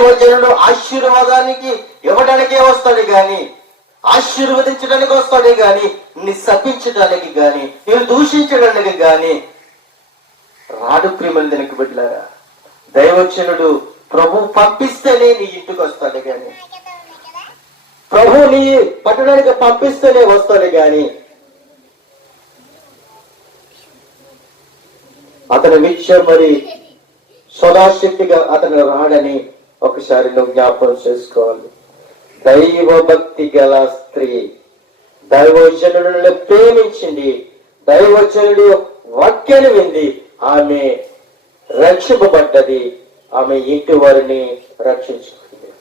దైవజనుడు ఆశీర్వాదానికి ఇవ్వడానికే వస్తాడు గాని ఆశీర్వదించడానికి వస్తాడే గాని ని శపించడానికి గాని నేను దూషించడానికి గాని రాడు ప్రియమని దానికి బిడ్డలారా దైవచనుడు ప్రభు పంపిస్తేనే నీ ఇంటికి వస్తాడు గాని ప్రభు నీ పట్టణానికి పంపిస్తేనే వస్తాడు గాని అతని విషయం మరి సదాశక్తిగా అతను రాడని ఒకసారి నువ్వు జ్ఞాపకం చేసుకోవాలి. దైవ భక్తి గల స్త్రీ దైవజనుడిని ప్రేమించింది దైవజనుడి వాక్యాన్ని వింది ఆమె రక్షింపబడ్డది. ఆమె ఇంటి వారిని రక్షించుకుంది.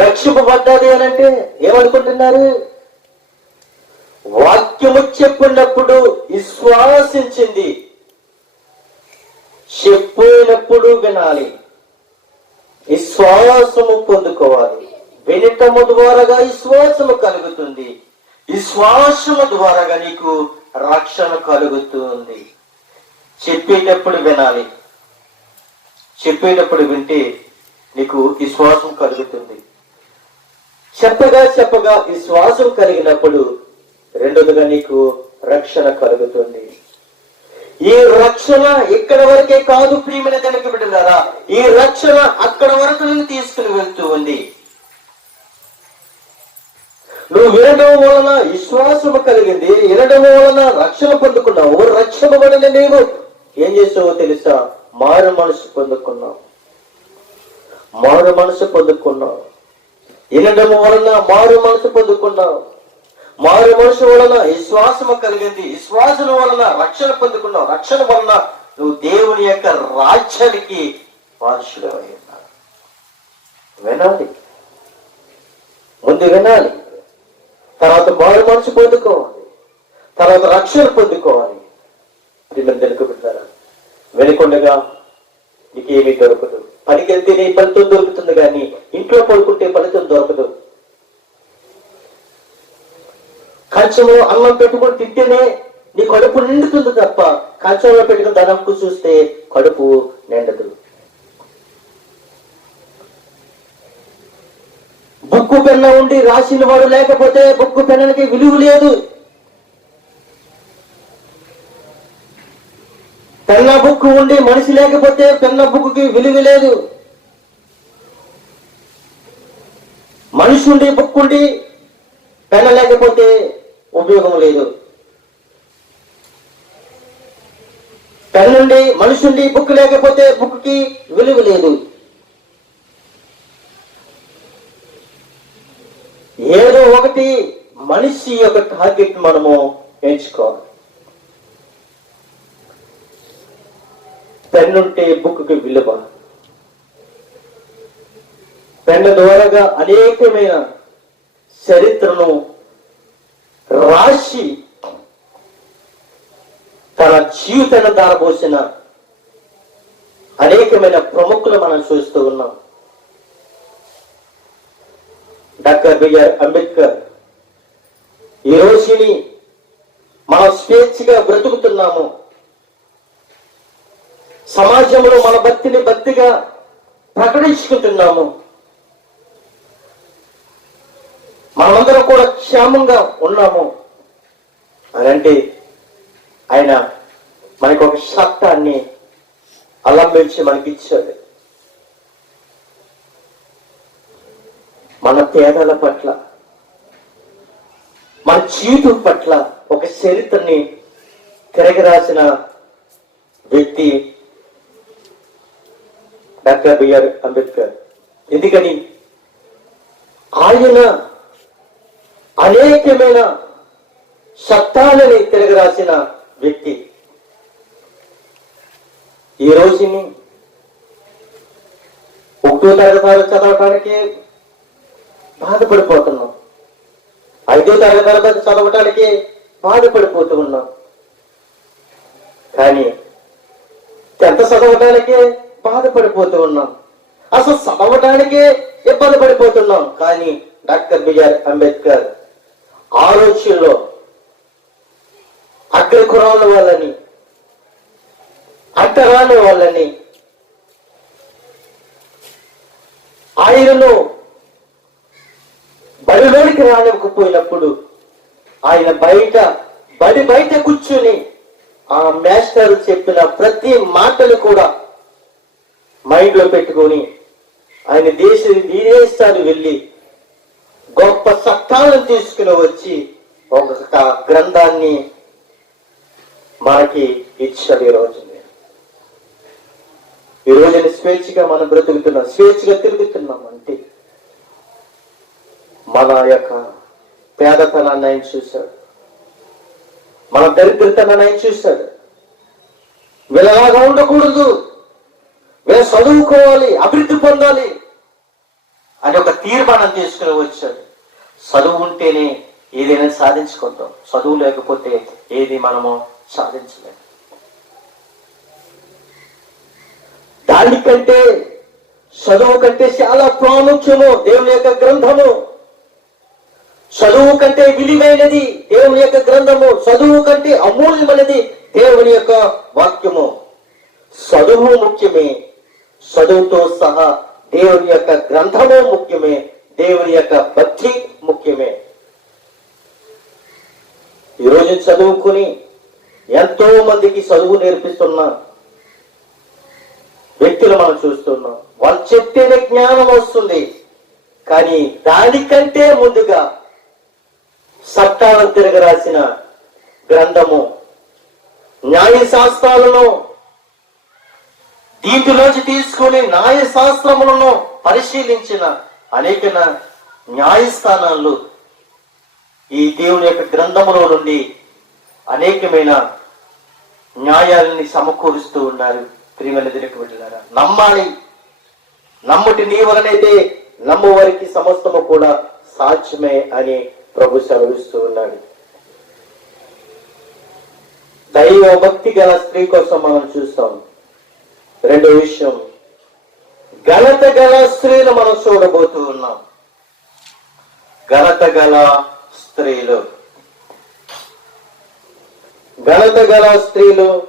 రక్షింపబడ్డది అని అంటే ఏమనుకుంటున్నారు? వాక్యము చెప్పినప్పుడు విశ్వాసించింది. చెప్పినప్పుడు వినాలి. విశ్వాసము పొందుకోవాలి. వినటము ద్వారాగా విశ్వాసము కలుగుతుంది. విశ్వాసము ద్వారాగా నీకు రక్షణ కలుగుతుంది. చెప్పేటప్పుడు వినాలి. చెప్పేటప్పుడు వింటే నీకు విశ్వాసం కలుగుతుంది. చెప్పగా చెప్పగా విశ్వాసం కలిగినప్పుడు రెండోదిగా నీకు రక్షణ కలుగుతుంది. ఈ రక్షణ ఇక్కడ వరకే కాదు ప్రియమైన కనుక బిడ్డలారా ఈ రక్షణ అక్కడ వరకు నేను తీసుకుని వెళ్తూ ఉంది. నువ్వు వినడం వలన విశ్వాసము కలిగింది వినడం వలన రక్షణ పొందుకున్నావు. రక్షణ వలన నీవు ఏం చేసావో తెలుసా? మారు మనసు పొందుకున్నావు. మారు మనసు పొందుకున్నావు. వినడం వలన మారు మనసు పొందుకున్నావు. మారు మనుషుల వలన విశ్వాసము కలిగింది. విశ్వాసం వలన రక్షణ పొందుకున్నావు. రక్షణ వలన నువ్వు దేవుని యొక్క రాజ్యానికి వారసుడు ఉన్నావు. వినాలి. ముందు వినాలి. తర్వాత మారు మనసు పొందుకోవాలి. తర్వాత రక్షణ పొందుకోవాలి. ప్రియమైన తెలుపుకుంటారా వెనుకొండగా నీకేమీ దొరకదు. పనికి వెళ్తే నీ ఫలితం దొరుకుతుంది కానీ ఇంట్లో పడుకుంటే ఫలితం దొరకదు. కంచంలో అన్నం పెట్టుకొని తింటేనే నీ కడుపు నిండుతుంది తప్ప కంచంలో పెట్టుకుని ధనంకు చూస్తే కడుపు నిండదు. బుక్కు పెన్న ఉండి రాసిన వాడు లేకపోతే బుక్కు పెన్నకి విలువ లేదు. పెన్న బుక్కు ఉండి మనిషి లేకపోతే పెన్న బుక్కుకి విలువ లేదు. మనిషి ఉండి బుక్కుండి ఉండి పెన్న లేకపోతే ఉపయోగం లేదు. పెన్ మనుషుండి మనిషి బుక్ లేకపోతే బుక్కి విలువ లేదు. ఏదో ఒకటి మనిషి యొక్క టార్గెట్ మనము ఎంచుకోవాలి. పెన్నుంటే బుక్కి విలువ. పెన్ను ద్వారాగా అనేకమైన చరిత్రను రాసి తన జీవితాన్ని దారబోసిన అనేకమైన ప్రముఖులు మనం చూస్తూ ఉన్నాం. డాక్టర్ బిఆర్ అంబేద్కర్ ఈ రోజుని మనం స్వేచ్ఛగా బ్రతుకుతున్నాము. సమాజంలో మన భక్తిని భక్తిగా ప్రకటించుకుంటున్నాము. మనమందరం కూడా క్షేమంగా ఉన్నాము అని అంటే ఆయన మనకు ఒక చట్టాన్ని అలంబించి మనకిచ్చాడు. మన పేదల పట్ల మన జీవితం పట్ల ఒక చరిత్రని తిరగరాసిన వ్యక్తి డాక్టర్ బిఆర్ అంబేద్కర్. ఎందుకని? ఆయన అనేకమైన శక్తాలని తిరిగి రాసిన వ్యక్తి. ఈ రోజుని ఒకటో తరగతి చదవటానికి బాధపడిపోతున్నాం. ఐదో తరగతి చదవటానికి బాధపడిపోతూ ఉన్నాం. కానీ టెన్త్ చదవటానికి బాధపడిపోతూ ఉన్నాం. అసలు చదవటానికే ఇబ్బంది పడిపోతున్నాం. కానీ డాక్టర్ బిఆర్ అంబేద్కర్ ఆలోచనలో అగ్రకురాల వాళ్ళని అంటరాని వాళ్ళని ఆయనను బడిలోనికి రానివ్వకపోయినప్పుడు ఆయన బయట బడి బయట కూర్చుని ఆ మేస్టర్ చెప్పిన ప్రతి మాటలు కూడా మైండ్లో పెట్టుకొని ఆయన దేశ విదేశాలు వెళ్ళి గొప్ప చట్టాలను తీసుకుని వచ్చి ఒక గ్రంథాన్ని మనకి ఇచ్చాడు ఈ రోజు. ఈ రోజున స్వేచ్ఛగా మనం బ్రతుకుతున్నాం స్వేచ్ఛగా తిరుగుతున్నాం అంటే మన యొక్క పేదతనాన్ని ఆయన చూశాడు. మన దరిద్రతనాన్ని ఆయన చూశాడు. వీళ్ళలాగా ఉండకూడదు. వీళ్ళ చదువుకోవాలి అభివృద్ధి పొందాలి. అని ఒక తీర్మానం తీసుకుని వచ్చాడు. చదువు ఉంటేనే ఏదైనా సాధించుకుంటాం. చదువు లేకపోతే ఏది మనము సాధించలేము దానికంటే చదువు కంటే చాలా ప్రాముఖ్యము దేవుని యొక్క గ్రంథము. చదువు కంటే విలువైనది దేవుని యొక్క గ్రంథము. చదువు కంటే అమూల్యమైనది దేవుని యొక్క వాక్యము. చదువు ముఖ్యమే. చదువుతో సహా దేవుని యొక్క గ్రంథము ముఖ్యమే దేవుని యొక్క భక్తి ముఖ్యమే. ఈరోజు చదువుకుని ఎంతో మందికి చదువు నేర్పిస్తున్న వ్యక్తులు మనం చూస్తున్నాం. వాళ్ళు చెప్తేనే జ్ఞానం వస్తుంది కానీ దానికంటే ముందుగా సట్టాలను తిరగరాసిన గ్రంథము న్యాయశాస్త్రాలను దీంట్లోంచి తీసుకొని న్యాయశాస్త్రములను పరిశీలించిన అనేక న్యాయస్థానాలు ఈ దేవుని యొక్క గ్రంథములో నుండి అనేకమైన న్యాయాలని సమకూరుస్తూ ఉన్నారు. ప్రియమైన దినకు వెళ్ళారా నమ్మాలి. నమ్ముటి నీ వలనైతే నమ్ము వారికి సమస్తము కూడా సాధ్యమే అని ప్రభు సెలవిస్తూ ఉన్నాడు. దైవ భక్తి గల స్త్రీ కోసం మనం చూస్తాం. రెండో విషయం. ఘనత గల స్త్రీలు మనం చూడబోతూ ఉన్నాం. ఘనత గల స్త్రీలు. ఘనత గల స్త్రీలు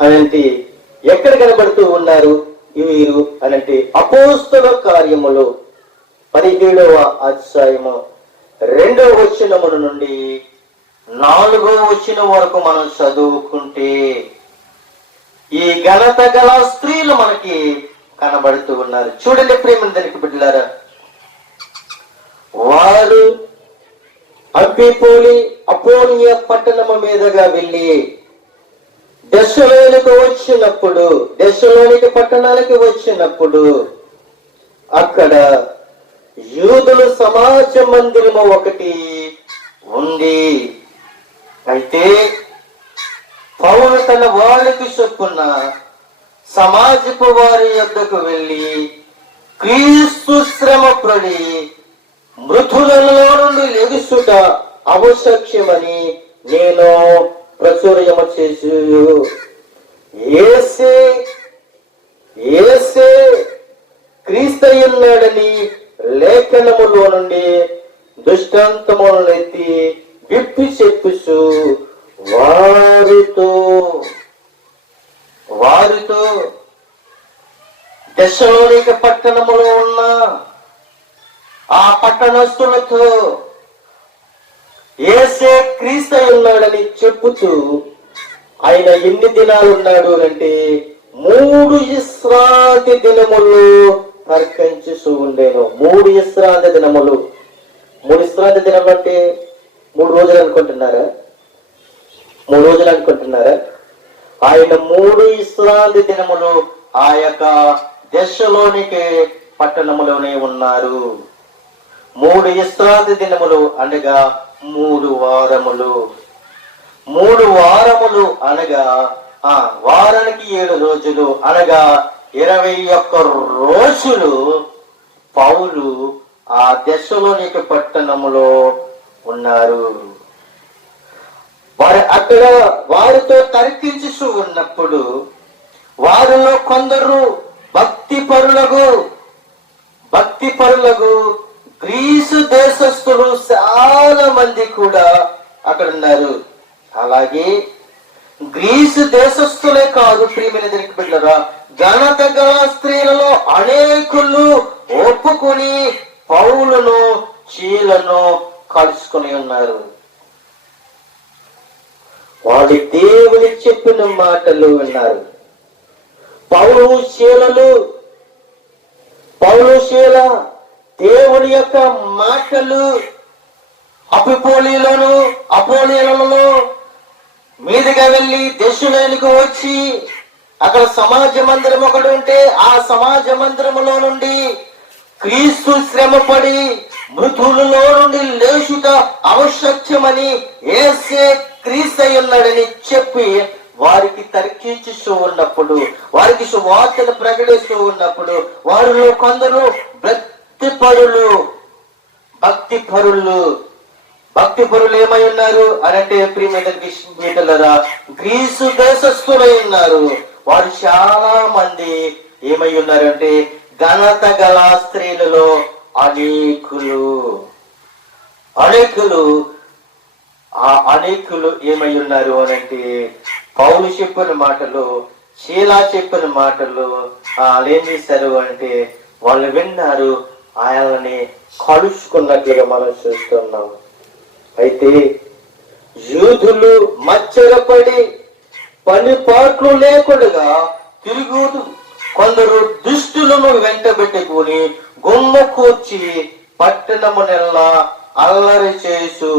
అనంటి ఎక్కడ కనబడుతూ ఉన్నారు? వీరు అనంటే అపోస్తుల కార్యములు పదిహేడవ అధ్యాయము రెండవ వచనముల నుండి నాలుగో వచనం వరకు మనం చదువుకుంటే ఈ ఘనత గల స్త్రీలు మనకి కనబడుతూ ఉన్నారు. చూడండి ప్రేమందరికి దానికి బిడ్డలారా. వారు అప్పిపోలి అపోనియ పట్టణము మీదుగా వెళ్ళి దశలోనికి వచ్చినప్పుడు దశలోనికి పట్టణానికి వచ్చినప్పుడు అక్కడ యూదుల సమాజ మందిరము ఒకటి ఉంది. అయితే పౌరు తన వాళ్ళకి చొప్పున సమాజపు వారి యొద్దకు వెళ్ళి క్రీస్తు శ్రమ పడి మృతులలో నుండి లెగుసుట అవశ్యమని నేను ప్రచుర్యమ చేసి ఏసే ఏసే క్రీస్తయున్నాడని లేఖనములో నుండి దృష్టాంతములను ఎత్తి విప్పి చెప్పుచు వారితో వారితో దశలోనిక పట్టణములో ఉన్న ఆ పట్టణస్తులతో ఏసే క్రీస్తు ఉన్నాడని చెప్పుతూ ఆయన ఎన్ని దినాలు ఉన్నాడు అంటే మూడు ఇస్రాతి దినములు ప్రకటించుతూ ఉండేను. మూడు ఇస్రాంతి దినములు. మూడు ఇస్రాంతి దినం అంటే మూడు రోజులు అనుకుంటున్నారా? మూడు రోజులు అనుకుంటున్నారా ఆయన మూడు ఇస్లాంది దినములు ఆ యొక్క దశలోనికి పట్టణములోనే ఉన్నారు. మూడు విశ్రాంతి దినములు అనగా మూడు వారములు. మూడు వారములు అనగా ఆ వారానికి ఏడు రోజులు అనగా ఇరవై ఒక్క రోజులు పౌలు ఆ దశలోనికి పట్టణములో ఉన్నారు. అక్కడ వారితో తర్కించుతూ ఉన్నప్పుడు వారిలో కొందరు భక్తి పరులకు భక్తి పరులకు గ్రీసు దేశస్థులు చాలా మంది కూడా అక్కడ ఉన్నారు. అలాగే గ్రీసు దేశస్థులే కాదు ప్రియమైన దీనికి బిడ్డరా ఘనత గల స్త్రీలలో అనేకులు ఒప్పుకొని పౌలను చీలను కలుసుకొని ఉన్నారు. వాడి దేవుని చెప్పిన మాటలు విన్నారు. పౌలు శీలలు పౌలు శీల దేవుని యొక్క మాటలు అపిపోలీలను అపోలీలలో మీదుగా వెళ్ళి దేశులేనికి వచ్చి అక్కడ సమాజ మందిరం ఒకటి ఉంటే ఆ సమాజ మందిరములో నుండి క్రీస్తు శ్రమపడి మృతులలో నుండి లేచుట అవశ్యమని ఏసే క్రీస్తు చెప్పి వారికి తర్కించుతూ ఉన్నప్పుడు వారికి సువార్తలు ప్రకటిస్తూ ఉన్నప్పుడు వారిలో కొందరు భక్తి పరులు భక్తి పరులు భక్తి పరులు ఏమై ఉన్నారు? అని అంటే ప్రియమైన గ్రీసు దేశస్థులై ఉన్నారు. వారు చాలా మంది ఏమై ఉన్నారంటే ఘనత గల స్త్రీలలో అనేకులు. అనేకులు ఆ అనేకులు ఏమై ఉన్నారు అని అంటే పౌలు చెప్పిన మాటలు శీలా చెప్పిన మాటలు వాళ్ళు ఏం చేశారు అంటే వాళ్ళు విన్నారు ఆయనని కలుసుకున్నట్లుగా మనం చూస్తున్నాం. అయితే యూదులు మచ్చరపడి పని పాట్లు లేకుండా తిరుగుతూ కొందరు దుష్టులను వెంటబెట్టుకుని గుమ్మ కూర్చి పట్టణమునెల్లా అల్లరి చేసు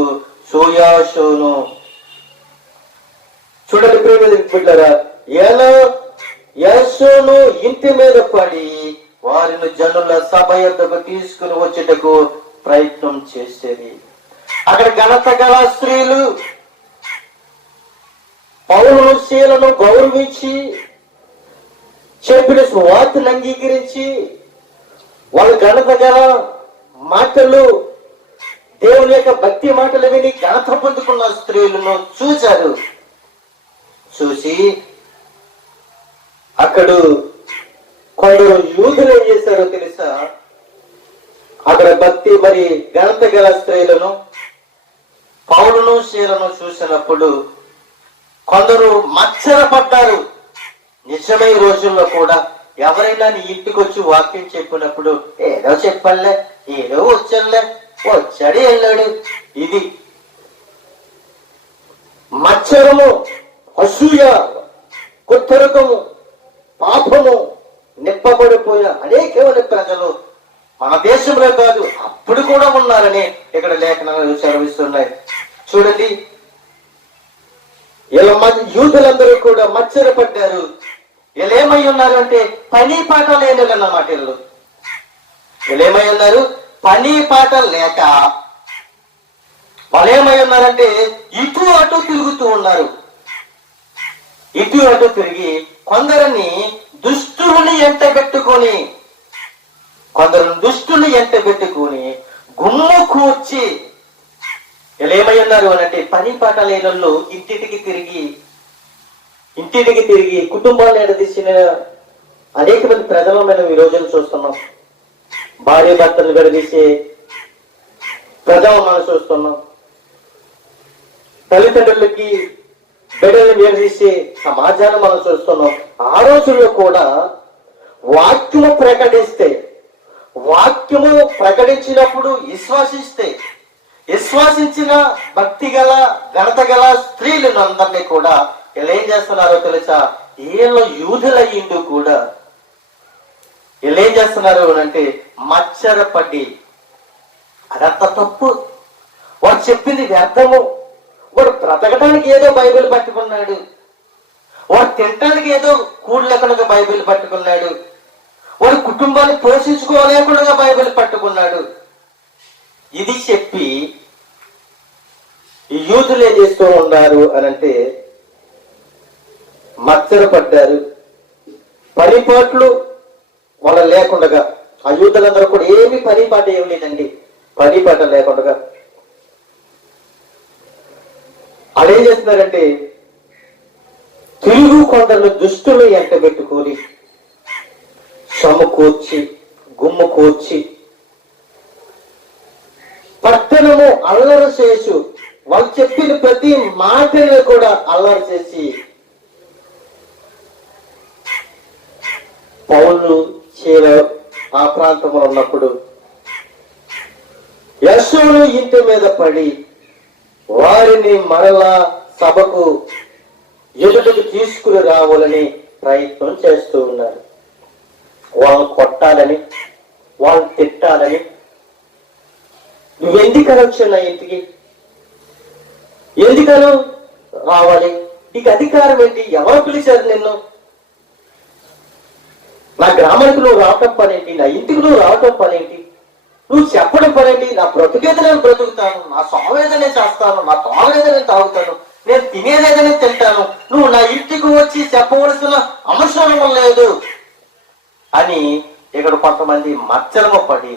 సోయాసోను చూడండి ప్రేమ బిడ్డరా ఎలా యశోను ఇంటి మీద పడి వారిని జనుల సభ యొద్దకు తీసుకుని వచ్చేటకు ప్రయత్నం చేసేది. అక్కడ ఘనత గల స్త్రీలు పౌరులు శీలను గౌరవించి చెప్పిన స్వార్థను అంగీకరించి వాళ్ళ ఘనత గల మాటలు దేవుని యొక్క భక్తి మాటలు విని ఘనత పొందుకున్న స్త్రీలను చూశారు చూసి అక్కడ కొందరు యూదులు ఏం చేశారో తెలుసా? అక్కడ భక్తి మరి ఘనత గల స్త్రీలను పౌరును శీలను చూసినప్పుడు కొందరు మత్సరపడ్డారు నిజమే ఈ రోజుల్లో కూడా ఎవరైనా నీ ఇంటికి వచ్చి వాక్యం చెప్పినప్పుడు ఏదో చెప్పలే ఏదో వచ్చలే వచ్చాడు వెళ్ళాడు ఇది మత్సరము అసూయ కుత్తరకము పాపము నిప్పబడిపోయిన అనేకమైన ప్రజలు మన దేశంలో కాదు అప్పుడు కూడా ఉన్నారని ఇక్కడ లేఖనాలు సెలవిస్తున్నాయి. చూడండి. ఇలా మంది యూదులందరూ కూడా మచ్చరపడ్డారు వీళ్ళు ఏమై ఉన్నారు అంటే పని పాట లేని అన్నమాట వీళ్ళు. వీళ్ళు ఏమై ఉన్నారు? పని పాట లేక వాళ్ళు ఏమై ఉన్నారంటే ఇటు అటు తిరుగుతూ ఉన్నారు. ఇటు అటు తిరిగి కొందరిని దుష్టుని ఎంట పెట్టుకొని కొందరు దుష్టుని ఎంట పెట్టుకొని గుమ్ము కూర్చి వీళ్ళు ఏమై ఉన్నారు అని అంటే పని పాట లేనోళ్ళు ఇంటింటికి తిరిగి ఇంటింటికి తిరిగి కుటుంబాన్ని ఎడదీసిన అనేక మంది ప్రజలు మనం ఈ రోజున చూస్తున్నాం. భార్య భర్తలు గడిగేసే ప్రజలు మనం చూస్తున్నాం. తల్లిదండ్రులకి బిడ్డలను వేరదీసే సమాజాన్ని మనం చూస్తున్నాం. ఆ రోజుల్లో కూడా వాక్యము ప్రకటిస్తే వాక్యము ప్రకటించినప్పుడు విశ్వాసిస్తే విశ్వాసించిన భక్తి గల ఘనత గల స్త్రీలను అందరినీ కూడా వీళ్ళు ఏం చేస్తున్నారో తెలుసా? వీళ్ళు యూదులయ్యిండు కూడా వీళ్ళు ఏం చేస్తున్నారు అని అంటే మచ్చరపడి అదంత తప్పు. వాడు చెప్పింది వ్యర్థము. వాడు బ్రతకడానికి ఏదో బైబిల్ పట్టుకున్నాడు. వాడు తినటానికి ఏదో కూడలేకుండా బైబిల్ పట్టుకున్నాడు. వాడు కుటుంబాన్ని పోషించుకోలేకుండా బైబిల్ పట్టుకున్నాడు. ఇది చెప్పి ఈ యూతులు ఏం చేస్తూ ఉన్నారు అని అంటే మచ్చరపడ్డారు పనిపాట్లు వాళ్ళ లేకుండగా. ఆ యూతులందరూ కూడా ఏమి పని పాట ఏమి లేదండి. పని పాట లేకుండగా. అదేం చేస్తున్నారంటే తిరుగు కొందరు దుష్టులు ఎంట పెట్టుకొని సమకూర్చి గుమ్మకూర్చి పట్టణము అల్లరి చేసు వాళ్ళు చెప్పిన ప్రతి మాటని కూడా అల్లరి చేసి పౌరులు చీల ఆ ప్రాంతంలో ఉన్నప్పుడు యశోను ఇంటి మీద పడి వారిని మరలా సభకు ఎదుటకు తీసుకుని రావాలని ప్రయత్నం చేస్తూ ఉన్నారు. వాళ్ళు కొట్టాలని వాళ్ళు తిట్టాలని నువ్వెందుకని వచ్చావు నా ఇంటికి? ఎందుకను రావాలి? నీకు అధికారం ఏంటి? ఎవరు పిలిచారు నిన్ను? నా గ్రామానికి నువ్వు రావటం పనేంటి? నా ఇంటికి నువ్వు రావటం పనేంటి? నువ్వు చెప్పడం పనేంటి? నా బ్రతుకేది నేను బ్రతుకుతాను నా సొమవేద చేస్తాను నా తోమవేద నేను తాగుతాను నేను తినేదేదనే తింటాను. నువ్వు నా ఇంటికి వచ్చి చెప్పవలసిన అవసరం లేదు అని ఇక్కడ కొంతమంది మచ్చలమ పడి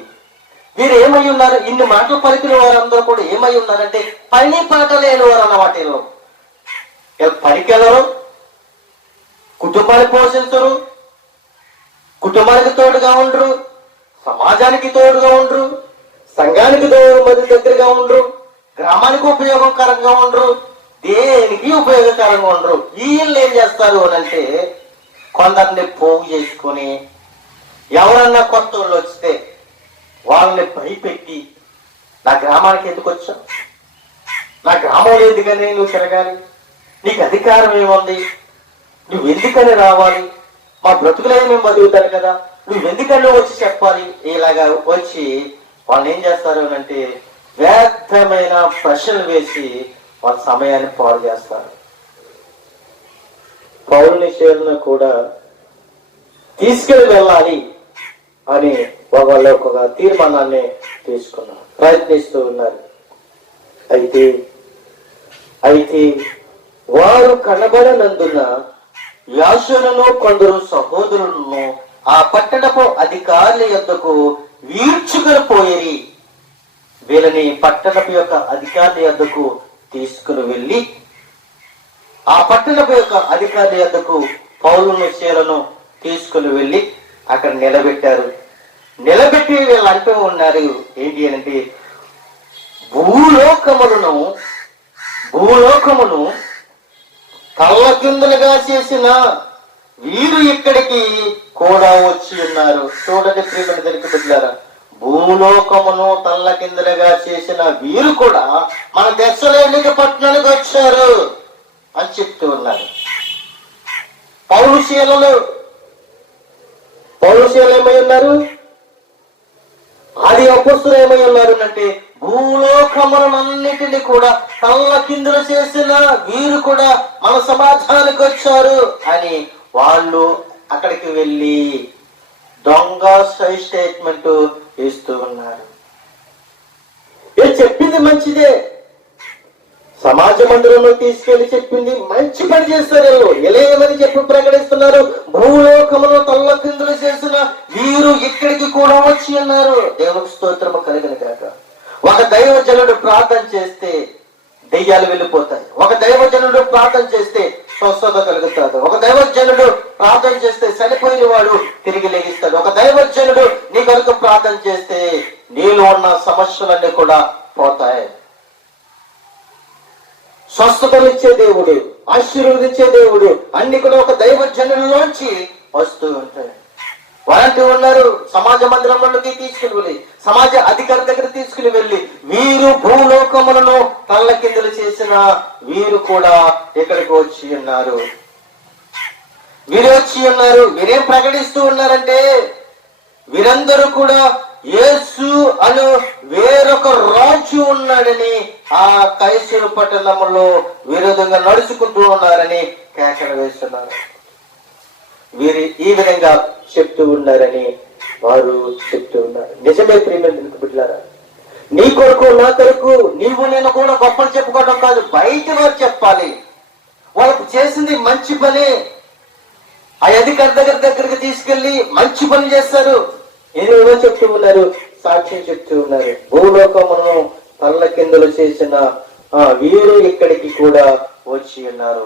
వీరు ఏమై ఉన్నారు? ఇన్ని మాటలు పలికిన వారందరూ కూడా ఏమై ఉన్నారంటే పని పాట లేని వారు అన్నమాట వీళ్ళు వీళ్ళు పనికెళ్ళరు? కుటుంబాన్ని పోషించరు? కుటుంబానికి తోడుగా ఉండరు సమాజానికి తోడుగా ఉండరు సంఘానికి తోడు మంది దగ్గరగా ఉండరు గ్రామానికి ఉపయోగకరంగా ఉండరు దేనికి ఉపయోగకరంగా ఉండరు వీళ్ళు ఏం చేస్తారు అని అంటే కొందరిని పోగు చేసుకొని ఎవరన్నా కొత్త వాళ్ళు వస్తే వాళ్ళని భయపెట్టి నా గ్రామానికి ఎందుకు వచ్చావు? నా గ్రామంలో ఎందుకని నువ్వు తిరగాలి? నీకు అధికారం ఏముంది? నువ్వు ఎందుకని రావాలి? మా బ్రతుకులే మేము బతుకుతారు కదా. నువ్వు ఎందుకన్నా వచ్చి చెప్పాలి? ఇలాగా వచ్చి వాళ్ళు ఏం చేస్తారు అంటే వ్యర్థమైన ప్రశ్నలు వేసి వాళ్ళ సమయాన్ని పాడు చేస్తారు. పౌరుని చేరును కూడా తీసుకెళ్ళి వెళ్ళాలి అని వాళ్ళు ఒక తీర్మానాన్ని తీసుకున్నారు. ప్రయత్నిస్తూ ఉన్నారు. అయితే అయితే వారు కనబడనందున వ్యాసులను కొందరు సహోదరులను ఆ పట్టణపు అధికారుల యొద్దకు వీర్చుకుని పోయి వీళ్ళని పట్టణపు యొక్క అధికారుల యొద్దకు తీసుకుని వెళ్ళి ఆ పట్టణపు యొక్క అధికారుల యొద్దకు పౌరులను శీలను తీసుకుని వెళ్ళి అక్కడ నిలబెట్టారు. నిలబెట్టి వీళ్ళు అంటూ ఉన్నారు ఏంటి అంటే భూలోకములను భూలోకమును తల్లకిందులుగా చేసిన వీరు ఇక్కడికి కూడా వచ్చి ఉన్నారు. చూడండి ప్రియమని తెలిపి బిడ్డారా భూలోకమును తల్లకిందులుగా చేసిన వీరు కూడా మన దశలేనికి పట్టణానికి వచ్చారు అని చెప్తూ ఉన్నారు. పౌరుశీలలు పౌరుశీలు ఏమై ఉన్నారు? ఆది అపస్తులు ఏమై ఉన్నారు అంటే భూలోకములన్నిటిని కూడా తల్ల కిందులు చేసిన వీరు కూడా మన సమాజానికి వచ్చారు అని వాళ్ళు అక్కడికి వెళ్ళి దొంగ సై స్టేట్మెంట్ ఇస్తూ ఉన్నారు. ఏ చెప్పింది మంచిదే? సమాజ మందిరంలో తీసుకెళ్ళి చెప్పింది మంచి పని చేస్తారు ఎలేమని చెప్పి ప్రకటిస్తున్నారు. భూలోకములో తల్ల కిందులు చేసిన వీరు ఇక్కడికి కూడా వచ్చి అన్నారు. దేవునికి స్తోత్రము కలిగిన కాక ఒక దైవజనుడు ప్రార్థన చేస్తే దెయ్యాలు వెళ్ళిపోతాయి. ఒక దైవజనుడు ప్రార్థన చేస్తే స్వస్థత కలుగుతాడు. ఒక దైవజనుడు ప్రార్థన చేస్తే చనిపోయిన వాడు తిరిగి లెగిస్తాడు. ఒక దైవజనుడు నీ కొరకు ప్రార్థన చేస్తే నీలో ఉన్న సమస్యలన్నీ కూడా పోతాయి. స్వస్థతనిచ్చే దేవుడు ఆశీర్వదించే దేవుడు అన్ని కూడా ఒక దైవజనుల్లోంచి వస్తూ ఉంటాయి. వారంటీ ఉన్నారు సమాజ మందిరంలోకి తీసుకెళ్ళి సమాజ అధికారి దగ్గర తీసుకుని వెళ్ళి వీరు భూలోకములను కళ్ళ కిందలు చేసిన వీరు కూడా ఇక్కడికి వచ్చి ఉన్నారు. వీరు వచ్చి ఉన్నారు. వీరేం ప్రకటిస్తూ ఉన్నారంటే వీరందరూ కూడా యేసు అను వేరొక రాజు ఉన్నాడని ఆ కైసరు పట్టణంలో విరోధంగా నడుచుకుంటూ ఉన్నారని కేకలు వేస్తున్నారు. వీరి ఈ విధంగా చెప్తూ ఉన్నారని వారు చెప్తూ ఉన్నారు. నిజమే ప్రేమ బిడ్డారా నీ కొరకు నా కొరకు నీవు నేను కూడా గొప్పలు చెప్పుకోవడం కాదు బయట వారు చెప్పాలి. వాళ్ళకు చేసింది మంచి పని. ఆ అధికారి దగ్గర దగ్గరికి తీసుకెళ్ళి మంచి పని చేస్తారు. ఏదేదో చెప్తూ ఉన్నారు సాక్ష్యం చెప్తూ ఉన్నారు. భూలోకమును పళ్ళ కిందలు చేసిన ఆ వీరు ఇక్కడికి కూడా వచ్చి ఉన్నారు.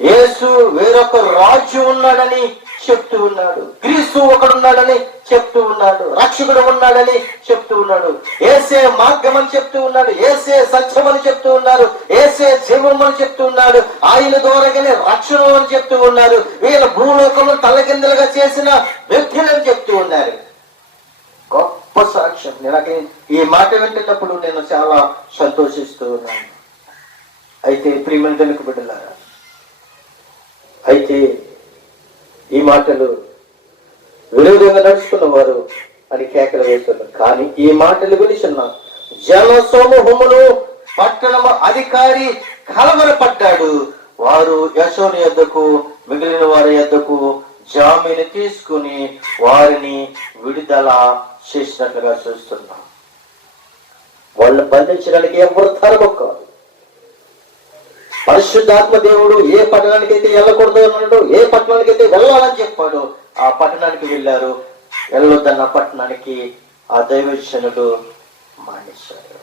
యేసు వేరొక రాజు ఉన్నాడని చెప్తూ ఉన్నాడు. క్రీస్తు ఒకడున్నాడని చెప్తూ ఉన్నాడు. రక్షకుడు ఉన్నాడని చెప్తూ ఉన్నాడు. ఏసే మార్గం అని చెప్తూ ఉన్నాడు. ఏసే సత్యం అని చెప్తూ ఉన్నారు ఏసే జీవం అని చెప్తూ ఉన్నాడు. ఆయన ద్వారాగానే రక్షణ అని చెప్తూ ఉన్నారు వీళ్ళ భూలోకంలో తలకిందలుగా చేసిన వ్యక్తులని చెప్తూ ఉన్నారు. గొప్ప సాక్ష్యం. నేను నాకు ఈ మాట వింటున్నప్పుడు నేను చాలా సంతోషిస్తూ ఉన్నాను. అయితే ప్రియమైన వెనుక బిడ్డలారా అయితే ఈ మాటలు విరోధంగా నడుచుకున్న వారు అని కేకలు వేస్తున్నారు. కానీ ఈ మాటలు వినిచున్న జన సమూహమును పట్టణము అధికారి కలవరపడ్డాడు. వారు యశోని యొద్దకు మిగిలిన వారి యొద్దకు జామీను తీసుకుని వారిని విడుదల చేసినట్లుగా చూస్తున్నాం. వాళ్ళు బంధించడానికి ఎవరు తరము పరిశుద్ధాత్మ దేవుడు ఏ పట్టణానికి అయితే వెళ్ళకూడదు అన్నాడు ఏ పట్టణానికి అయితే వెళ్ళాలని చెప్పాడు ఆ పట్టణానికి వెళ్ళారు. వెళ్ళొద్దన్న పట్టణానికి ఆ దైవజనుడు మానేశాడు.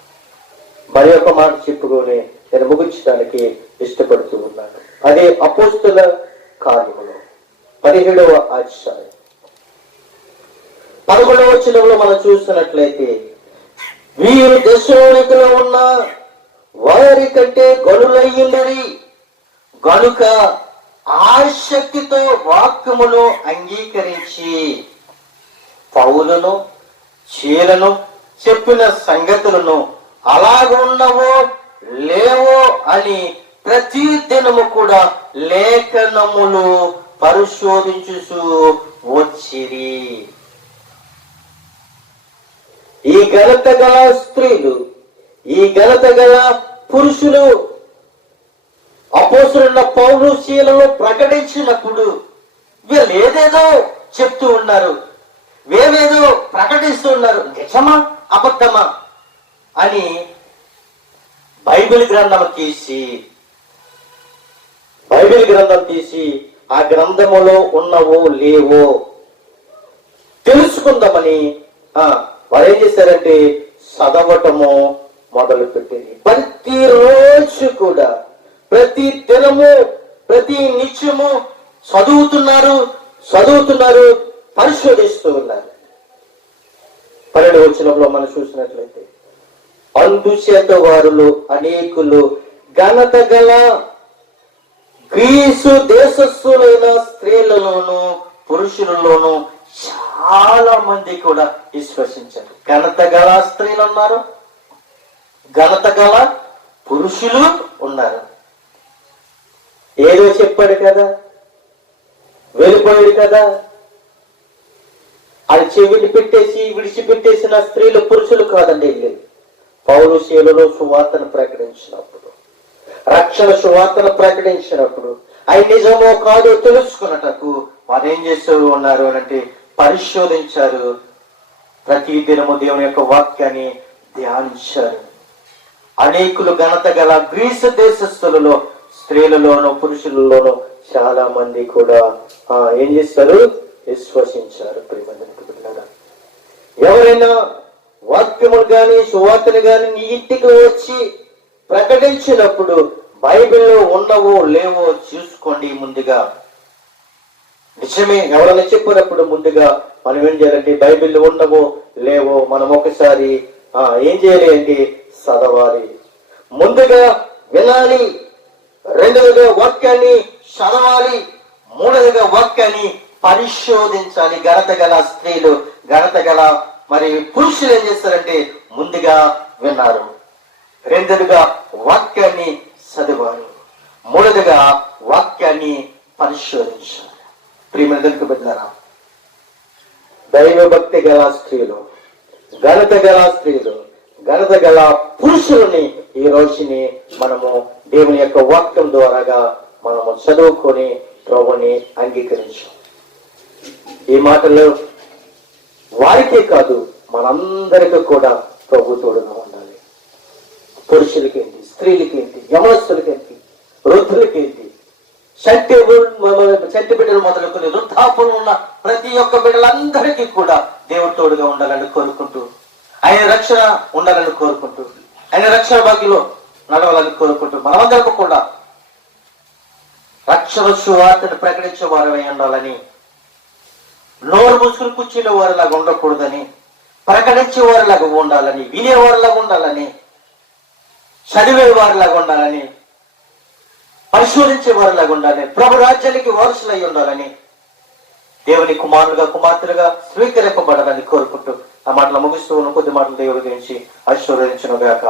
మరి ఒక మాట చెప్పుకొని నేను ముగించడానికి ఇష్టపడుతూ ఉన్నాను. అదే అపోస్తుల కార్యములు. పదిహేడవ అధ్యాయం. పదకొండవ వచనంలో మనం చూస్తున్నట్లయితే వీరు దశలో ఉన్న వారి కంటే గనులయ్యున్నది గనుక ఆసక్తితో వాక్యమును అంగీకరించి పౌలను చీలను చెప్పిన సంగతులను అలాగున్నవో లేవో అని ప్రతి దినము కూడా లేఖనములు పరిశోధించుచు వచ్చిరి. ఈ ఘనత గల స్త్రీలు ఈ ఘనత గల పురుషులు అపోసులున్న పౌరు శీలను ప్రకటించినప్పుడు వీళ్ళు ఏదేదో చెప్తూ ఉన్నారు. వేవేదో ప్రకటిస్తూ ఉన్నారు. నిజమా? అబద్ధమా? అని బైబిల్ గ్రంథం తీసి బైబిల్ గ్రంథం తీసి ఆ గ్రంథములో ఉన్నవో లేవో తెలుసుకుందామని ఆ వారు ఏం చేశారంటే చదవటము మొదలు పెట్టింది ప్రతిరోజు కూడా ప్రతి దినము ప్రతి నిత్యము చదువుతున్నారు చదువుతున్నారు పరిశోధిస్తూ ఉన్నారు. పన్నెండు వచ్చినంలో మనం చూసినట్లయితే అందుచేత వారులు అనేకులు ఘనత గల గ్రీసు దేశస్థులైన స్త్రీలలోను పురుషులలోను చాలా మంది కూడా విశ్వసించారు. ఘనత గల స్త్రీలు ఉన్నారు ఘనత గల పురుషులు ఉన్నారు. ఏదో చెప్పాడు కదా? వెళ్ళిపోయాడు కదా? అది చెవిని పెట్టేసి విడిచిపెట్టేసిన స్త్రీలు పురుషులు కాదండి వీళ్ళు. పౌరుశీలలో సువార్తను ప్రకటించినప్పుడు రక్షణ సువార్తను ప్రకటించినప్పుడు అవి నిజమో కాదో తెలుసుకున్నటకు వారు ఏం చేస్తూ ఉన్నారు అంటే పరిశోధించారు. ప్రతి దినము దేవుని యొక్క వాక్యాన్ని ధ్యానించారు. అనేకులు ఘనత గల గ్రీసు దేశస్థులలో స్త్రీలలోనూ పురుషులలోనూ చాలా మంది కూడా ఆ, ఏం చేస్తారు? విశ్వసించారు. ఎవరైనా వాక్యములు గాని సువార్తలు గాని నీ ఇంటికి వచ్చి ప్రకటించినప్పుడు బైబిల్లో ఉన్నవో లేవో చూసుకోండి ముందుగా. నిజమే ఎవరైనా చెప్పినప్పుడు ముందుగా మనం ఏం చేయాలంటే బైబిల్లో ఉండవో లేవో మనం ఒకసారి ఆ, ఏం చేయాలి అంటే చదవాలి. ముందుగా వినాలి. రెండవదిగా వాక్యాన్ని చదవాలి. మూడవదిగా వాక్యాన్ని పరిశోధించాలి. ఘనత గల స్త్రీలు ఘనత గల మరి పురుషులు ఏం చేస్తారంటే ముందుగా విన్నారు. రెండవదిగా వాక్యాన్ని చదివారు మూడవదిగా వాక్యాన్ని పరిశోధించారు ప్రియమందరికి బిడ్డారా దైవభక్తి గల స్త్రీలు ఘనత గల స్త్రీలు ఘనత గల పురుషులని ఈ రోజుని మనము దేవుని యొక్క వాక్యం ద్వారాగా మనము చదువుకొని ప్రభుని అంగీకరించాం. ఈ మాటలు వారికే కాదు మనందరికీ కూడా ప్రభు తోడుగా ఉండాలి. పురుషులకేంటి స్త్రీలకేంటి యమనస్తులకేంటి వృద్ధులకేంటి చంటి చంటి బిడ్డలు మొదలుకొని వృద్ధాపులు ఉన్న ప్రతి ఒక్క బిడ్డలందరికీ కూడా దేవుడు తోడుగా ఉండాలని కోరుకుంటూ ఆయన రక్షణ ఉండాలని కోరుకుంటూ ఆయన రక్షణ భాగ్యంలో నడవాలని కోరుకుంటూ మనమందరం కూడా రక్షణ సువార్తను ప్రకటించే వారమై ఉండాలని నోరు ముసుకుని కూర్చునే వారిలాగా ఉండకూడదని ప్రకటించే వారిలాగా ఉండాలని వినేవారిలాగా ఉండాలని చదివే వారిలాగా ఉండాలని పరిశోధించే వారిలాగా ఉండాలని ప్రభు రాజ్యానికి వారసులై ఉండాలని దేవుని కుమారులుగా కుమార్తెలుగా స్వీకరింపబడాలని కోరుకుంటూ ఆ మాటలు ముగిస్తూ ఉన్న కొద్ది మాటలు దేవుడి గురించి ఐశ్వర్యించను గాక